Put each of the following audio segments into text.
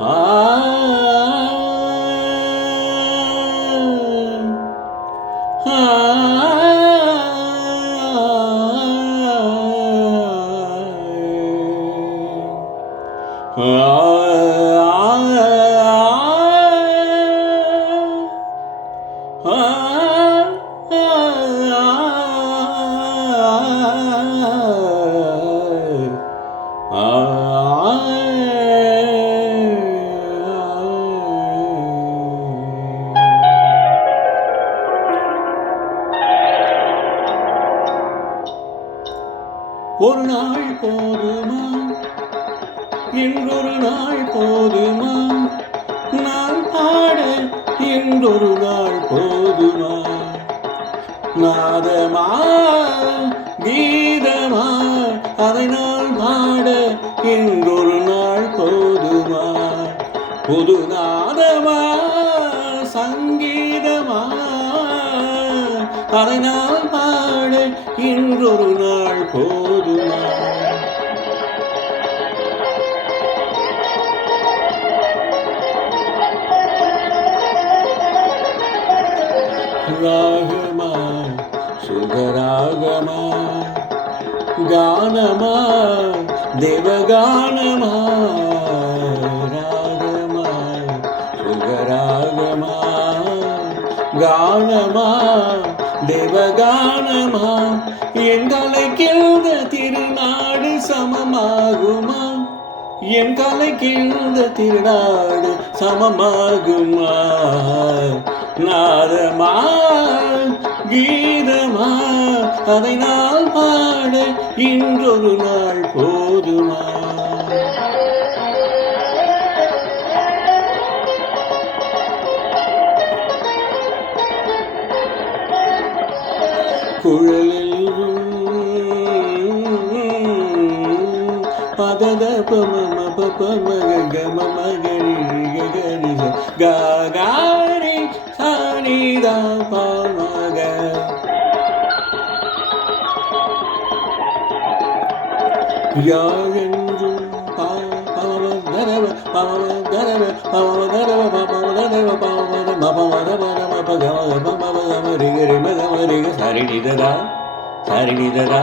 ஆ ஒரு நாள் போதுமா, இன்றொரு நாள் போதுமா, நான் பாட இன்றொரு நாள் போதுமா, நாதமா கீதமா அதை நான் பாட இன்றொரு நாள் போதுமா, புது நாதமா சங்கீதமா அதை நான் பாட இன்றொரு நாள் போதுமா. ராகமா சுகராகமா கானமா தேவகானமா, ராகமா சுகராகமா கானமா தேவகானமா, என் கலைக்கிழ்ந்த திருநாடு சமமாகுமா, என் கலைக்கிழ்ந்த திருநாடு சமமாகுமா, நாதமா கீதமா அதை நான் பாட இன்றொரு நாள் போதுமா. குழலில் பதத பம பமக கம மகரி கரி காரி சானிதா பமக, யாழென்றும் பமதரவ பமதரவ பமதரவ பமதரவ பமத மபமதவர மபகம மபகம ரிக மகம ரிக சரிநிததா சரிநிததா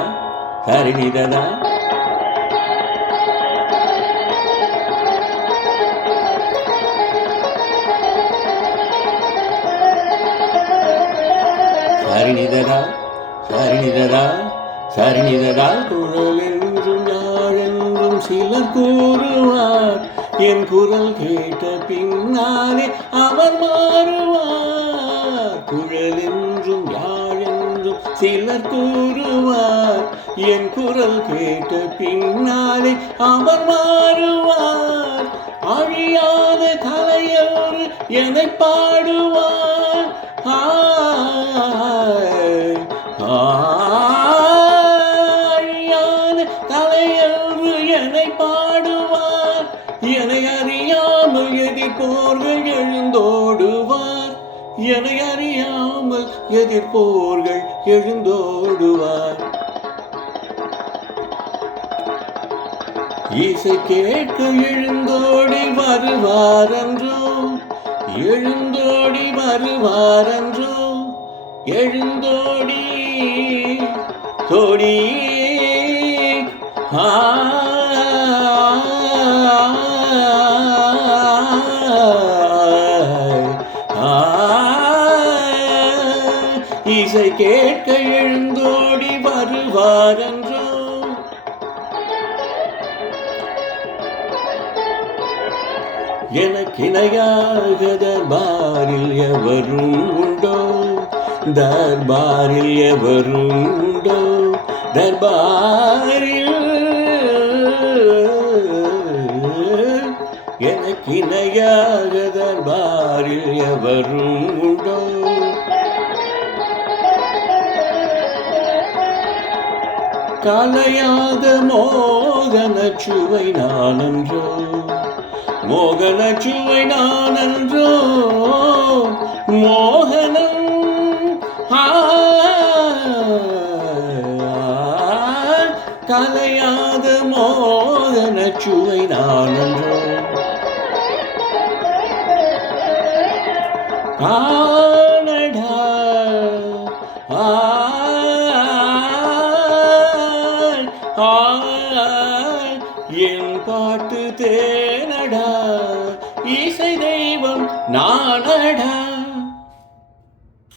சரிநிததா, சரிநிததா சரிநிததா சரிநிததா, குழலென்றும் யாழென்றும் சிலர் கூறுவார், என் குரல் கேட்ட பின்னாலே அவர் மாறுவார். குழலென்றும் யாழென்றும் சிலர் கூறுவார், என் குரல் கேட்ட பின்னாலே அவர் மாறுவார். அழியாத கலையோடு என்னை பாடுவார், அழியாத கலையென்று என்னை பாடுவார், என்னை அறியாமல் எதிர்ப்போர்கள் எழுந்தோடுவார், என்னை அறியாமல் எதிர்ப்போர்கள் எழுந்தோடுவார். இசை கேட்க எழுந்தோடி வருவாரன்றோ, எழுந்தோடி வருவாரன்றோ, எழுந்தோடி தோடி இசை கேட்க எழுந்தோடி வருவாரன்றோ, எனக்கிணையாக தர்பாரில் எவரும் உண்டோ, தர்பாரில் எவரும் உண்டோ, தர்பாரில் எனக்கிணையாக தர்பாரில் எவரும் உண்டோ, கலையாத மோகன சுவை நானன்றோ, மோகன சுவை நானன்றோ, மோகனம் கலையாத மோகன சுவை நானன்றோ, ஆனடா ஆய் என் பாட்டு தேனடா இசை தெய்வம் நானடா